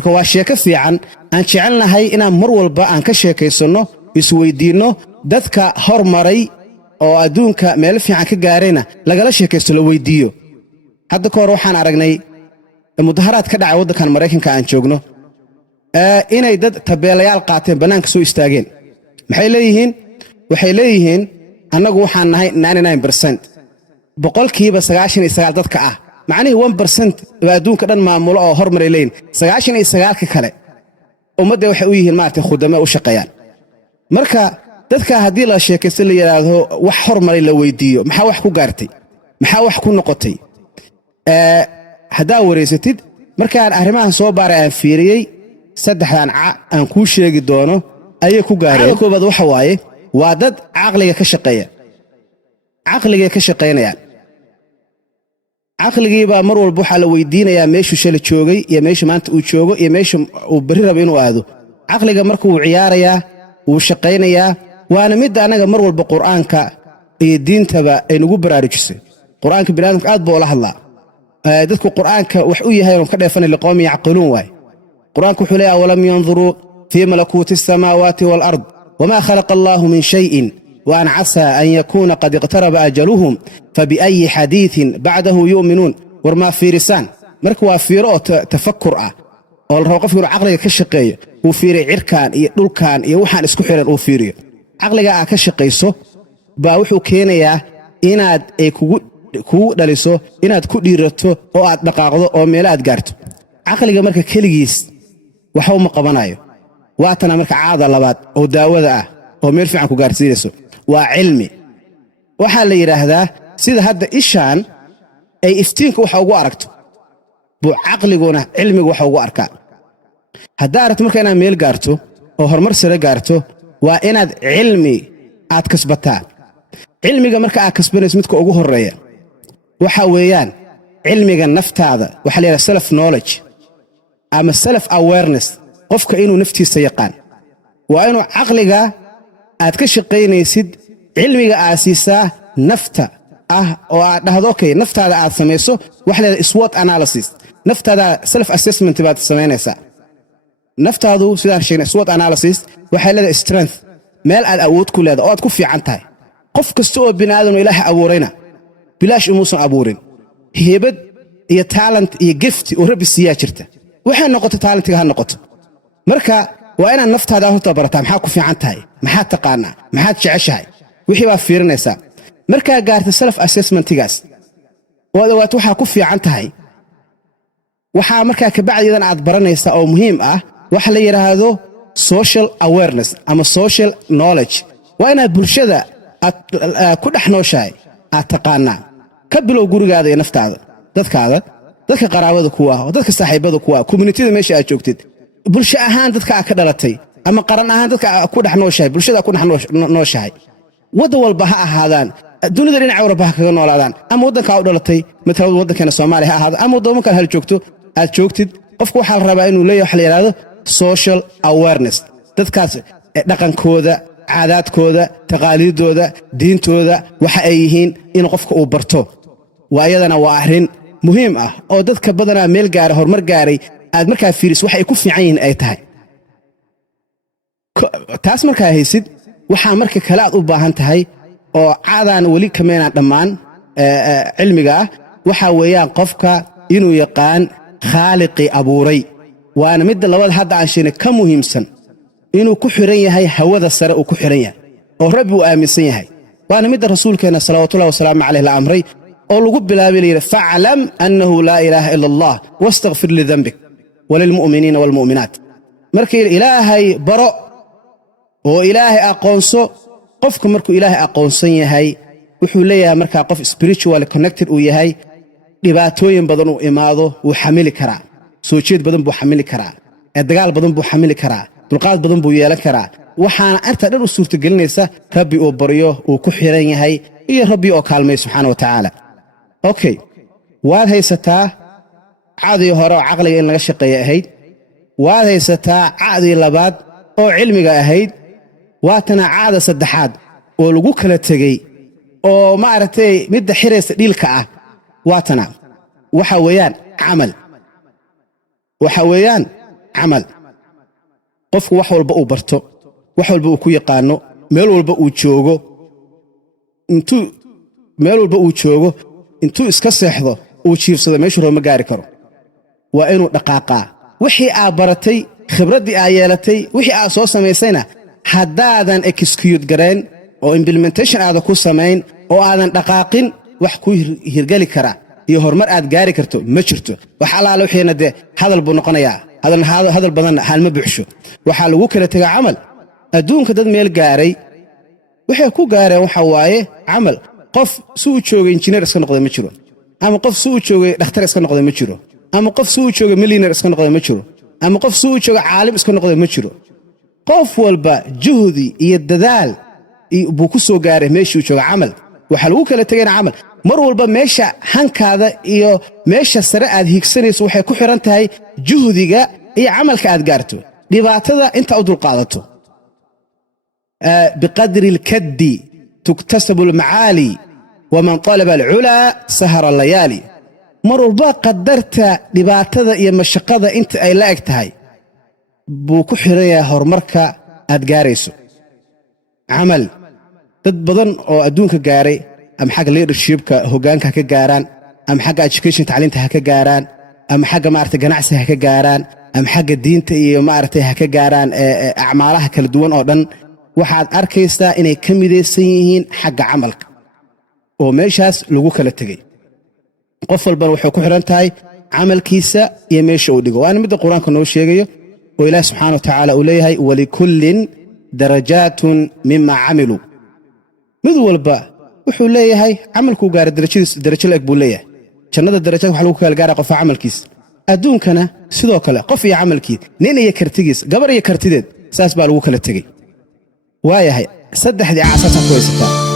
marka waa sheeko fiican aan jecelnahay inaan mar walba aan ka sheekaysano isweydiino dadka hormaray oo adduunka meel fiican ka gaarayna lagala sheekaysto la weydiiyo hadda ka hor waxaan aragnay mudaharaad ka dhacay waddankan Mareykanka aan joogno inay dad tabeelayaal qaateen banaanka soo istaageen waxay leeyihiin annagu waxaan nahay 99% boqolkiiba 99 dadka ah macnaheedu 1% waa adduunka dhan maamulo oo hormaray leeyin 99 ka kale ummadda waxay u yihiin maartay khudamo u shaqeeyaan marka dadka haddii la sheekaysto la yiraahdo wax hormaray la weydiiyo maxaa wax ku gaartay maxaa wax ku noqotay hadaa wareysatid markaan arrimahan soo baaray aan fiiriyay saddexdan aan ku sheegi doono ayay ku gaareen koobaad waxa waaye waa dad aqliga ka shaqeynayaan aqligiiba mar walba waxa la weydiinayaa meeshu shalay joogay iyo meesha maanta uu joogo iyo meesha uu bari rabo inuu aado aqliga markuu ciyaarayaa uu shaqeynayaa waana mid anaga mar walba quraanka iyo diintaba ay nagu baraarujisay quraanka bini'aadamka aad buu la hadlaa dadku quraanka wax u yahay oo ka dheefan liqoom yaquluun waay quraanku wuxuu leeyahay walam yanzuru fi malakuti as-samawati wal ard wama khalaqa Allahu min shay'in wa an 'asa an yakuna qad iqtaraba ajaluhum fabi ayyi hadithin ba'dahu yu'minun warma fiirisan marka waa fiiro oo tafakkur ah oo roo qofku aqliga ka shaqeeyo uu fiiriyo cirkaan iyo dhulkaan iyo waxaan isku xiran uu fiiriyo aqliga ka shaqeyso baa wuxuu keenayaa inaad ay kugu dhaliso inaad ku dhiirato oo aad dhaqaaqdo oo meel aad gaarto aqliga marka kaligiis waxa uu ma qabanayo waatana marka caada labaad oo daawada ah oo meel fiican ku gaarsiinayso waa cilmi waxa la yiraahdaa sida hadda ishaan ay iftiinka waxa ugu aragto buu aqliguna cilmiga waxa ugu arkaa hadaa aragto marka inaad meel gaarto oo horumar sare gaarto waa inaad cilmi aad kasbataa cilmiga marka aad kasbanayso midka ugu horeeya waxa weeyaan cilmiga naftaada waxa la yiraahdaa self knowledge ama self awareness qofka inuu naftiisa yaqaan waa inuu aqliga aad ka shaqeynaysid cilmiga aasiisa nafta oo aad dhahdo okay naftaada aad sameeyso waxa la yiraahdaa SWOT analysis naftaada self assessment baad sameynaysaa naftaadu sidaan sheegnay SWOT analysis waxa leedahay strength meel aad awood ku leedahay oo aad ku fiican tahay qof kasta oo bini'aadam ilaahay abuurayna bilaash umuusan abuurin heebad iyo talent iyo gift oo rabbi siiyaa jirta waxa noqoto talentiga ha noqoto marka waa inaad naftaada horta barataa maxaa ku fiican tahay maxaa taqaanaa maxaad jeceshahay wixii baa fiirinaysaa marka gaarto self assessmentigaas oo aad waxa ku fiican tahay waxa marka ka bacdiidan aad baranaysaa oo muhiim ah waxa la yiraahdo social awareness ama social knowledge waa inaad bulshada ku dhaxnooshahay aad taqaanaa ka bilow gurigaada iyo naftaada dadka qaraabada kuwa oo dadka saaxiibada kuwa community-da meesha aad joogtid bulsho ahaan dadka ka dhalatay ama qaran ahaan dadka ku dhaxnooshahay bulshada ku dhaxnooshahay wada walba ha ahaadaan dunida dhinaca Awroba kaga noolaadaan ama wadanka u dhalatay midkood wadankeena Soomaaliya ha ahaado ama wadamo kale hal joogto aad joogtid qofku waxa la rabaa inuu leeyahay waxa la yiraahdo social awareness dadkaas dhaqankooda caadaadkooda taqaaliidooda diintooda waxa ay yihiin in qofka uu barto waayadana waa arrin muhiim ah oo dadka badanaa meel gaar horumar gaaray aad markaa fiiris waxa ay ku fiican yihiin ay tahay taas markaa haysid waxa marka kala aad u baahan tahay oo caadaan wali kameena dhamaan cilmiga waxa weeyaan qofka inuu yaqaan khaaliqi abuuray waana mid labada hadda aan sheegnay ka muhiimsan inuu ku xiran yahay hawada sare uu ku xiran yahay oo rabbi uu aaminsan yahay waana mid rasuulkeena sallallahu alayhi wasallam la amray oo lagu bilaabay leeyahay fa'lam annahu la ilaha illa allah wastaghfir li dhanbik walil mu'minina wal mu'minat markii ilaahay baro oo ilaahay aqoonso qofka markuu ilaahay aqoonsan yahay wuxuu leeyahay marka qof spiritually connected uu yahay dhibaatooyin badan uu imaado uu xamili karaa soo jeed badan buu xamili karaa dagaal badan buu xamili karaa dulqaad badan buu yeelan karaa waxaana arta dhan u suurta gelinaysa rabbi oo bariyo uu ku xiran yahay iyo rabbi oo kaalmay subhanahu wa ta'ala okay waad haysataa caadi hore oo aqliga in laga shaqeeyo ahayd waad haysataa caadi labaad oo cilmiga ahayd waatana caada saddexaad oo lagu kala tagay oo ma aragtay midda xiraysa dhilka ah waatana waxa weeyaan camal. qofku wax walba uu barto, wax walba uu ku yaqaano, meel walba uu joogo, intuu iska seexdo uu jiifsado meeshuu rabo ma gaari karo. waa inuu dhaqaaqaa. wixii aad baratay, khibraddii aad yeelatay, wixii aad soo samaysayna haddaadan execute garayn oo implementation aadan ku samayn oo aadan dhaqaaqin, wax ku hirgeli kara iyo horumar aad gaari karto ma jirto. wax allaale wixiina dee hadal buu noqonayaa. hadal badanna haalma buuxsho. waxaa lagu kala tegaa camal. adduunka dad meel gaaray waxay ku gaareen waxa waaye camal. qof si uu joogay injineer iska noqday ma jiro, ama qof si uu joogay dhakhtar iska noqday ma jiro, ama qof si uu joogay millionaire iska noqday ma jiro, ama qof si uu joogay caalim iska noqday ma jiro. qof walba juhdi iyo dadaal buu ku soo gaaray meeshii uu jooga camal. waxaa lagu kala tegayna camal. mar walba meesha hankaada iyo meesha sare aad hiigsanayso waxay ku xiran tahay juhdiga iyo camalka aad gaarto. dhibaatada inta u dulqaadato. biqadri alkaddi tuktasabu almacaali waman talaba alculaa sahara allayaali. mar walba qadarta dhibaatada iyo mashaqada inta ay la eg tahay buu ku xiran yahay horumarka aad gaarayso. camal. dad badan oo adduunka gaaray ama xagga leadershipka hoggaanka ha ka gaaraan, ama xagga education tacliinta ha ka gaaraan, ama xagga maaragtay ganacsi ha ka gaaraan, ama xagga diinta iyo maaragtay ha ka gaaraan acmaalaha kala duwan oo dhan, waxaad arkaysaa inay ka midaysan yihiin xagga camalka oo meeshaas lagu kala tegay. qof walbana waxay ku xiran tahay camalkiisa iyo meesha uu dhigo. waana midda qur-aanka noo sheegayo oo ilaahi subxaana wa tacaala uu leeyahay walikullin darajaatun mima camiluu. mid walba wuxuu leeyahay camalkuu gaaray darajo la eg buu leeyahay. jannada darajaad waxa lagu kala gaaraa qofka camalkiisa. adduunkana sidoo kale qof iyo camalkii, nin iyo kartigiis, gabar iyo kartideed, saas baa lagu kala tegey. waayahay saddexdii caasaasaa ku haysataa.